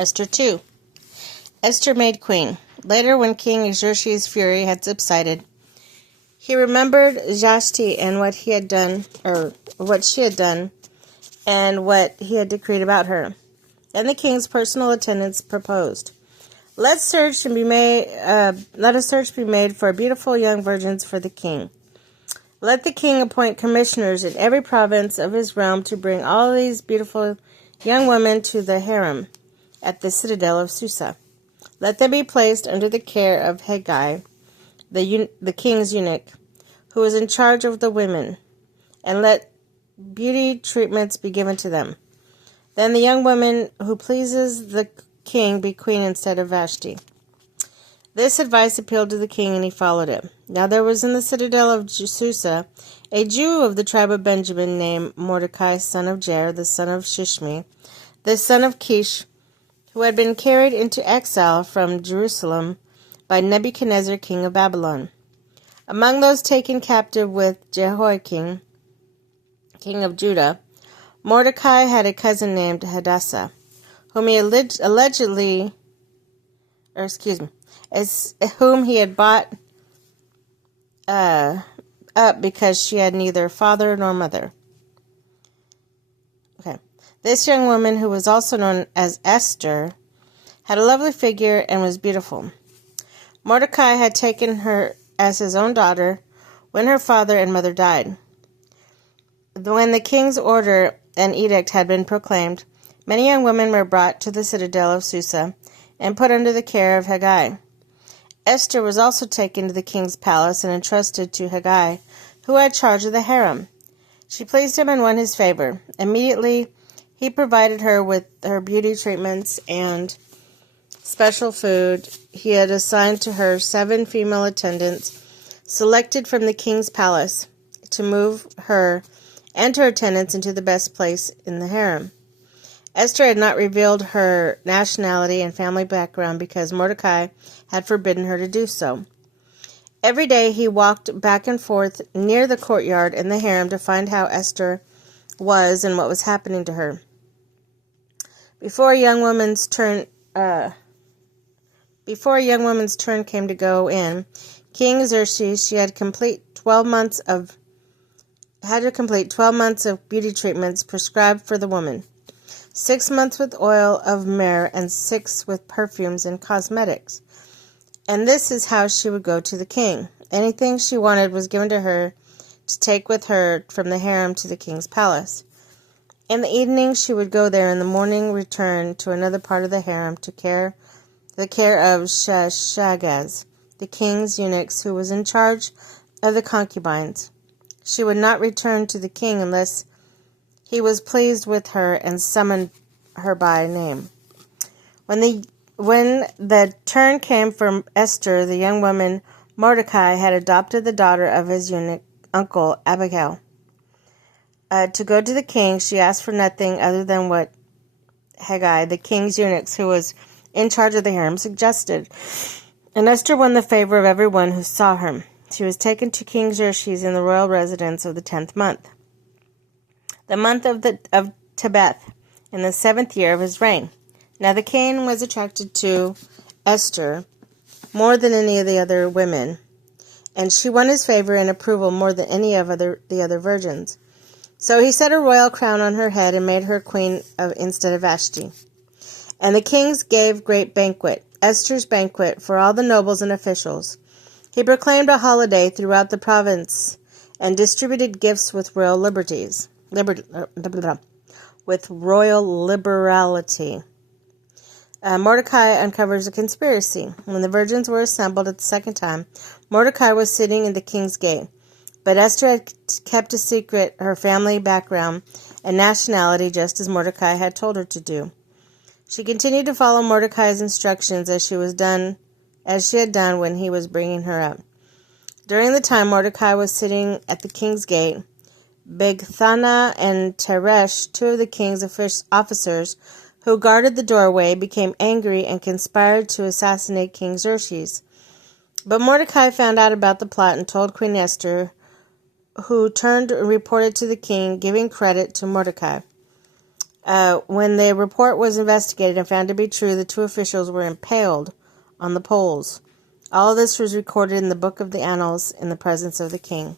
Esther 2. Esther made queen. Later, when King Xerxes' fury had subsided, he remembered Vashti and what he had done, or what she had done, and what he had decreed about her. Then the king's personal attendants proposed, Let a search be made for beautiful young virgins for the king. Let the king appoint commissioners in every province of his realm to bring all these beautiful young women to the harem at the citadel of Susa. Let them be placed under the care of Haggai, the king's eunuch, who is in charge of the women, and let beauty treatments be given to them. Then the young woman who pleases the king be queen instead of Vashti. This advice appealed to the king, and he followed it. Now there was in the citadel of Susa a Jew of the tribe of Benjamin named Mordecai, son of Jair, the son of Shishmi, the son of Kish, who had been carried into exile from Jerusalem by Nebuchadnezzar, king of Babylon. Among those taken captive with Jehoiakim, king of Judah, Mordecai had a cousin named Hadassah, whom he whom he had bought up because she had neither father nor mother. This young woman, who was also known as Esther, had a lovely figure and was beautiful. Mordecai had taken her as his own daughter when her father and mother died. When the king's order and edict had been proclaimed, many young women were brought to the citadel of Susa and put under the care of Haggai. Esther was also taken to the king's palace and entrusted to Haggai, who had charge of the harem. She pleased him and won his favor. Immediately, he provided her with her beauty treatments and special food. He had assigned to her 7 female attendants, selected from the king's palace, to move her and her attendants into the best place in the harem. Esther had not revealed her nationality and family background because Mordecai had forbidden her to do so. Every day he walked back and forth near the courtyard in the harem to find how Esther was and what was happening to her. Before a young woman's turn came to go in, King Xerxes had to complete 12 months of beauty treatments prescribed for the woman, 6 months with oil of myrrh and 6 with perfumes and cosmetics. And this is how she would go to the king. Anything she wanted was given to her to take with her from the harem to the king's palace. In the evening she would go there, in the morning return to another part of the harem to the care of Shashagaz, the king's eunuchs, who was in charge of the concubines. She would not return to the king unless he was pleased with her and summoned her by name. When the turn came for Esther, the young woman Mordecai had adopted the daughter of his eunuch uncle Abigail. To go to the king, she asked for nothing other than what Haggai, the king's eunuchs, who was in charge of the harem, suggested. And Esther won the favor of everyone who saw her. She was taken to King Xerxes in the royal residence of the 10th month, the month of Tebeth, in the 7th year of his reign. Now the king was attracted to Esther more than any of the other women, and she won his favor and approval more than any of the other virgins. So he set a royal crown on her head and made her queen instead of Vashti. And the kings gave great banquet, Esther's banquet, for all the nobles and officials. He proclaimed a holiday throughout the province and distributed gifts with royal liberality. Mordecai uncovers a conspiracy. When the virgins were assembled at the second time, Mordecai was sitting in the king's gate. But Esther had kept a secret her family background and nationality, just as Mordecai had told her to do. She continued to follow Mordecai's instructions as she had done when he was bringing her up. During the time Mordecai was sitting at the king's gate, Bigthana and Teresh, 2 of the king's officers who guarded the doorway, became angry and conspired to assassinate King Xerxes. But Mordecai found out about the plot and told Queen Esther, who turned and reported to the king, giving credit to Mordecai. When the report was investigated and found to be true, the two officials were impaled on the poles. All this was recorded in the book of the annals in the presence of the king.